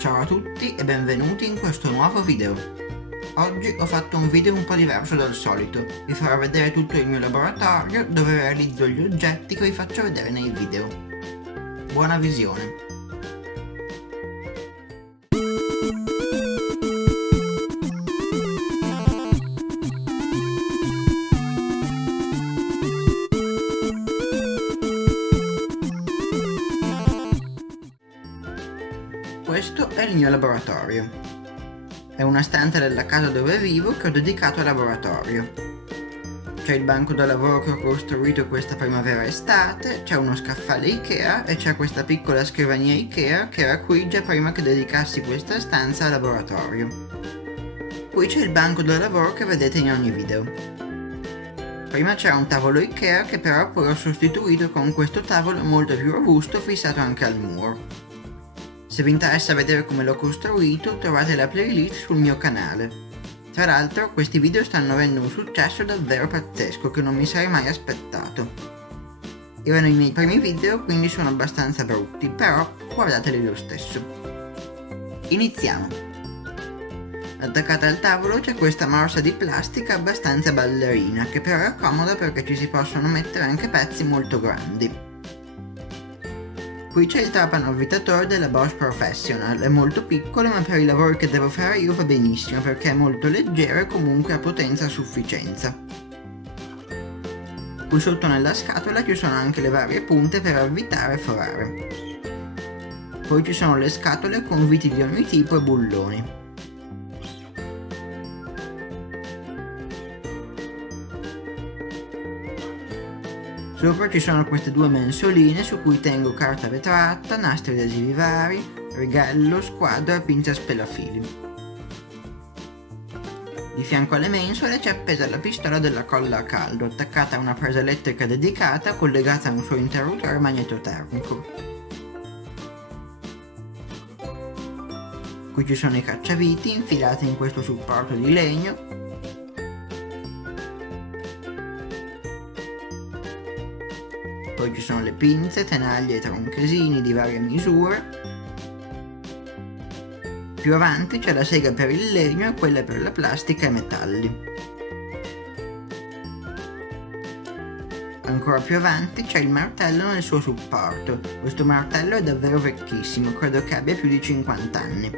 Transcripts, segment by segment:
Ciao a tutti e benvenuti in questo nuovo video. Oggi ho fatto un video un po' diverso dal solito. Vi farò vedere tutto il mio laboratorio dove realizzo gli oggetti che vi faccio vedere nei video. Buona visione! Questo è il mio laboratorio. È una stanza della casa dove vivo che ho dedicato al laboratorio. C'è il banco da lavoro che ho costruito questa primavera-estate, c'è uno scaffale Ikea e c'è questa piccola scrivania Ikea che era qui già prima che dedicassi questa stanza al laboratorio. Qui c'è il banco da lavoro che vedete in ogni video. Prima c'era un tavolo Ikea che però poi ho sostituito con questo tavolo molto più robusto fissato anche al muro. Se vi interessa vedere come l'ho costruito, trovate la playlist sul mio canale. Tra l'altro, questi video stanno avendo un successo davvero pazzesco che non mi sarei mai aspettato. Erano i miei primi video, quindi sono abbastanza brutti, però guardateli lo stesso. Iniziamo! Attaccata al tavolo c'è questa morsa di plastica abbastanza ballerina, che però è comoda perché ci si possono mettere anche pezzi molto grandi. Qui c'è il trapano avvitatore della Bosch Professional, è molto piccolo ma per i lavori che devo fare io va benissimo perché è molto leggero e comunque ha potenza a sufficienza. Qui sotto nella scatola ci sono anche le varie punte per avvitare e forare. Poi ci sono le scatole con viti di ogni tipo e bulloni. Sopra ci sono queste due mensoline su cui tengo carta vetrata, nastri adesivi vari, righello, squadro e pinza spelafili. Di fianco alle mensole c'è appesa la pistola della colla a caldo, attaccata a una presa elettrica dedicata collegata a un suo interruttore magnetotermico. Qui ci sono i cacciaviti infilati in questo supporto di legno. Poi ci sono le pinze, tenaglie e tronchesini di varie misure. Più avanti c'è la sega per il legno e quella per la plastica e metalli. Ancora più avanti c'è il martello nel suo supporto. Questo martello è davvero vecchissimo, credo che abbia più di 50 anni.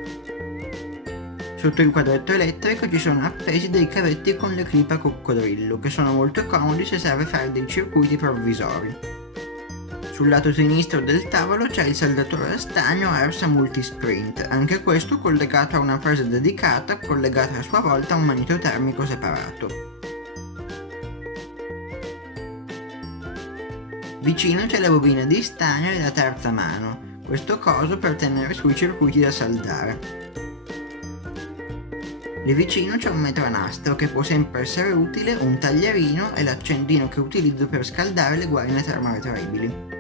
Sotto il quadretto elettrico ci sono appesi dei cavetti con le clip a coccodrillo, che sono molto comodi se serve fare dei circuiti provvisori. Sul lato sinistro del tavolo c'è il saldatore a stagno Ersa Multisprint, anche questo collegato a una presa dedicata collegata a sua volta a un magnetotermico separato. Vicino c'è la bobina di stagno e la terza mano, questo coso per tenere sui circuiti da saldare. Lì vicino c'è un metronastro che può sempre essere utile, un taglierino e l'accendino che utilizzo per scaldare le guaine termoretraibili.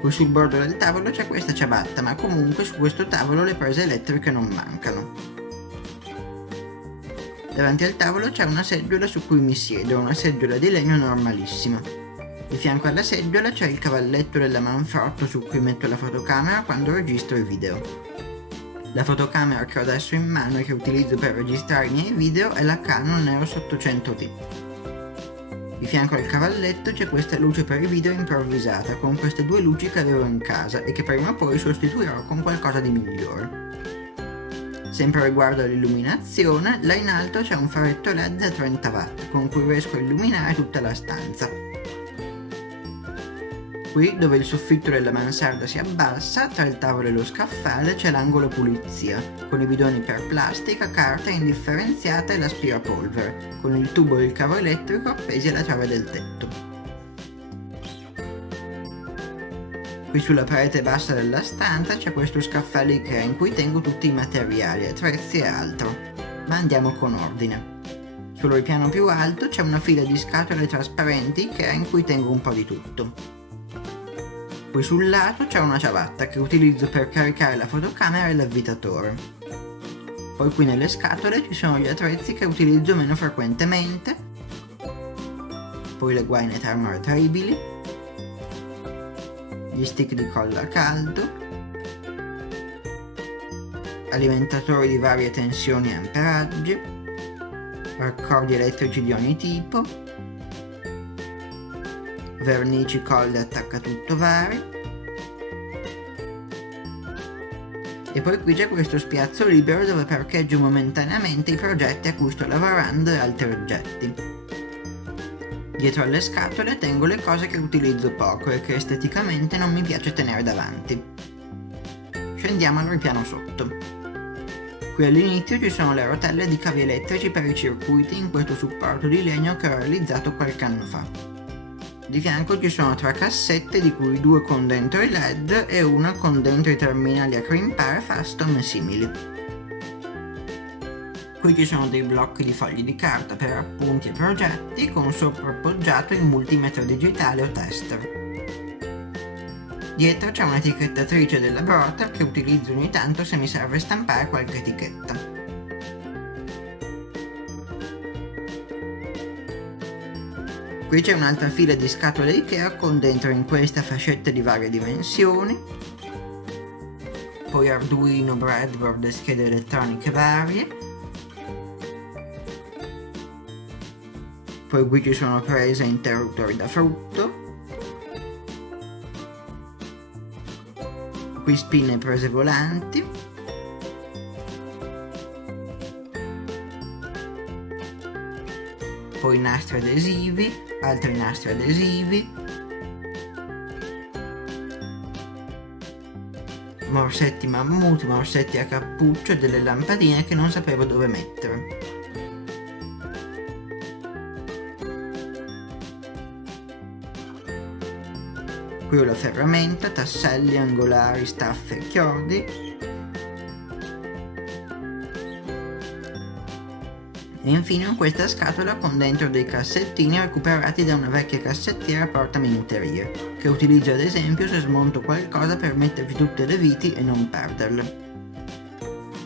Qui sul bordo del tavolo c'è questa ciabatta, ma comunque su questo tavolo le prese elettriche non mancano. Davanti al tavolo c'è una seggiola su cui mi siedo, una seggiola di legno normalissima. Di fianco alla seggiola c'è il cavalletto della Manfrotto su cui metto la fotocamera quando registro i video. La fotocamera che ho adesso in mano e che utilizzo per registrare i miei video è la Canon EOS 800D. Di fianco al cavalletto c'è questa luce per i video improvvisata con queste due luci che avevo in casa e che prima o poi sostituirò con qualcosa di migliore. Sempre riguardo all'illuminazione, là in alto c'è un faretto LED da 30 watt con cui riesco a illuminare tutta la stanza. Qui, dove il soffitto della mansarda si abbassa, tra il tavolo e lo scaffale c'è l'angolo pulizia, con i bidoni per plastica, carta indifferenziata e l'aspirapolvere, con il tubo e il cavo elettrico appesi alla trave del tetto. Qui sulla parete bassa della stanza c'è questo scaffale Ikea in cui tengo tutti i materiali, attrezzi e altro. Ma andiamo con ordine. Sul ripiano più alto c'è una fila di scatole trasparenti Ikea in cui tengo un po' di tutto. Qui sul lato c'è una ciabatta che utilizzo per caricare la fotocamera e l'avvitatore. Poi qui nelle scatole ci sono gli attrezzi che utilizzo meno frequentemente, poi le guaine termoretraibili, gli stick di colla a caldo, alimentatori di varie tensioni e amperaggi, raccordi elettrici di ogni tipo, vernici, colle e attaccatutto vari. E poi qui c'è questo spiazzo libero dove parcheggio momentaneamente i progetti a cui sto lavorando e altri oggetti. Dietro alle scatole tengo le cose che utilizzo poco e che esteticamente non mi piace tenere davanti. Scendiamo al ripiano sotto. Qui all'inizio ci sono le rotelle di cavi elettrici per i circuiti in questo supporto di legno che ho realizzato qualche anno fa. Di fianco ci sono 3 cassette, di cui 2 con dentro i LED e una con dentro i terminali a crimpare, Fastom e simili. Qui ci sono dei blocchi di fogli di carta per appunti e progetti con sopra appoggiato il multimetro digitale o tester. Dietro c'è un'etichettatrice della Brother che utilizzo ogni tanto se mi serve stampare qualche etichetta. Qui c'è un'altra fila di scatole Ikea con dentro in questa fascette di varie dimensioni, poi Arduino, breadboard e schede elettroniche varie, poi qui ci sono prese e interruttori da frutto, qui spine e prese volanti, poi nastri adesivi, altri nastri adesivi, morsetti mammut, morsetti a cappuccio e delle lampadine che non sapevo dove mettere. Qui ho la ferramenta, tasselli, angolari, staffe e chiodi. E infine ho questa scatola con dentro dei cassettini recuperati da una vecchia cassettiera portaminuterie, che utilizzo ad esempio se smonto qualcosa per metterci tutte le viti e non perderle.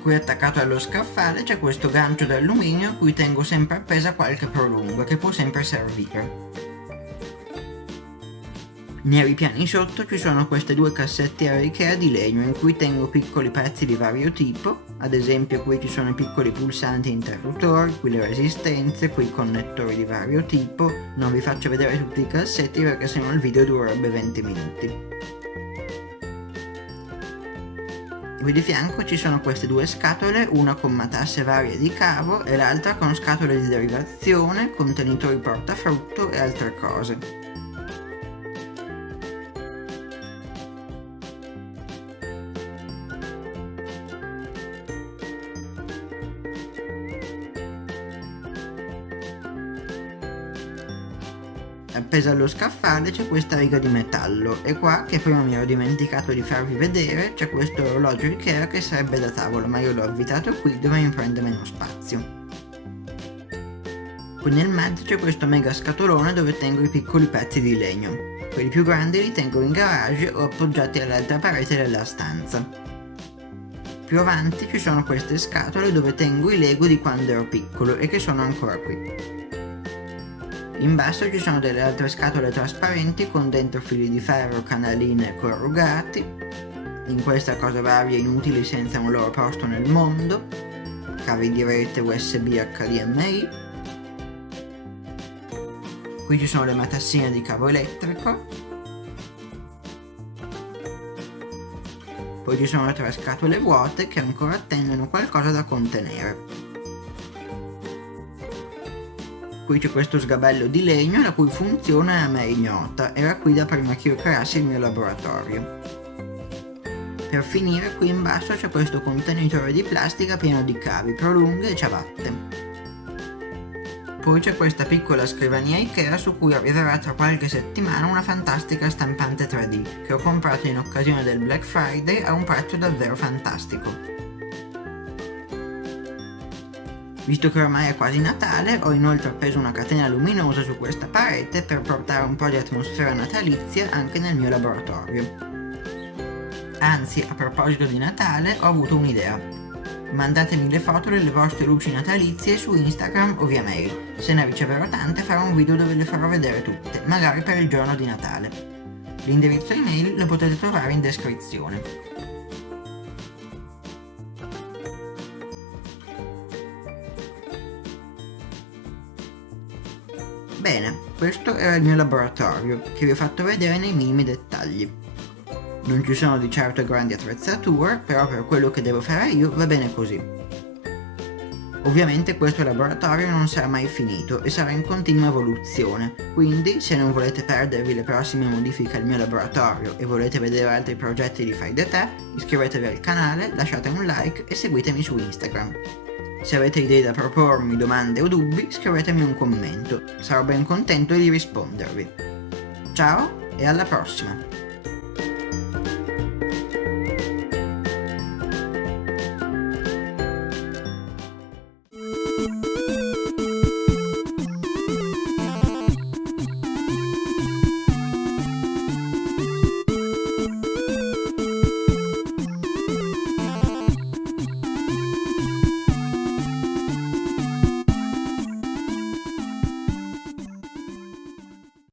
Qui attaccato allo scaffale c'è questo gancio d'alluminio a cui tengo sempre appesa qualche prolunga che può sempre servire. Nei ripiani sotto ci sono queste 2 cassettiere Ikea di legno in cui tengo piccoli pezzi di vario tipo, ad esempio qui ci sono i piccoli pulsanti interruttori, qui le resistenze, qui i connettori di vario tipo. Non vi faccio vedere tutti i cassetti perché sennò il video durerebbe 20 minuti. Qui di fianco ci sono queste 2 scatole, una con matasse varie di cavo e l'altra con scatole di derivazione, contenitori portafrutto e altre cose. Appesa allo scaffale c'è questa riga di metallo e qua, che prima mi ero dimenticato di farvi vedere, c'è questo orologio Ikea che sarebbe da tavola, ma io l'ho avvitato qui dove mi prende meno spazio. Qui nel mezzo c'è questo mega scatolone dove tengo i piccoli pezzi di legno. Quelli più grandi li tengo in garage o appoggiati all'altra parete della stanza. Più avanti ci sono queste scatole dove tengo i Lego di quando ero piccolo e che sono ancora qui. In basso ci sono delle altre scatole trasparenti con dentro fili di ferro, canaline corrugati, in questa cosa varie e inutili senza un loro posto nel mondo, cavi di rete USB HDMI, qui ci sono le matassine di cavo elettrico, poi ci sono 3 scatole vuote che ancora attendono qualcosa da contenere. Qui c'è questo sgabello di legno la cui funzione è a me ignota, era qui da prima che io creassi il mio laboratorio. Per finire qui in basso c'è questo contenitore di plastica pieno di cavi, prolunghe e ciabatte. Poi c'è questa piccola scrivania Ikea su cui arriverà tra qualche settimana una fantastica stampante 3D che ho comprato in occasione del Black Friday a un prezzo davvero fantastico. Visto che ormai è quasi Natale, ho inoltre appeso una catena luminosa su questa parete per portare un po' di atmosfera natalizia anche nel mio laboratorio. Anzi, a proposito di Natale, ho avuto un'idea. Mandatemi le foto delle vostre luci natalizie su Instagram o via mail. Se ne riceverò tante farò un video dove le farò vedere tutte, magari per il giorno di Natale. L'indirizzo email lo potete trovare in descrizione. Bene, questo era il mio laboratorio, che vi ho fatto vedere nei minimi dettagli. Non ci sono di certo grandi attrezzature, però per quello che devo fare io va bene così. Ovviamente questo laboratorio non sarà mai finito e sarà in continua evoluzione, quindi se non volete perdervi le prossime modifiche al mio laboratorio e volete vedere altri progetti di Fai da te, iscrivetevi al canale, lasciate un like e seguitemi su Instagram. Se avete idee da propormi, domande o dubbi, scrivetemi un commento, sarò ben contento di rispondervi. Ciao e alla prossima!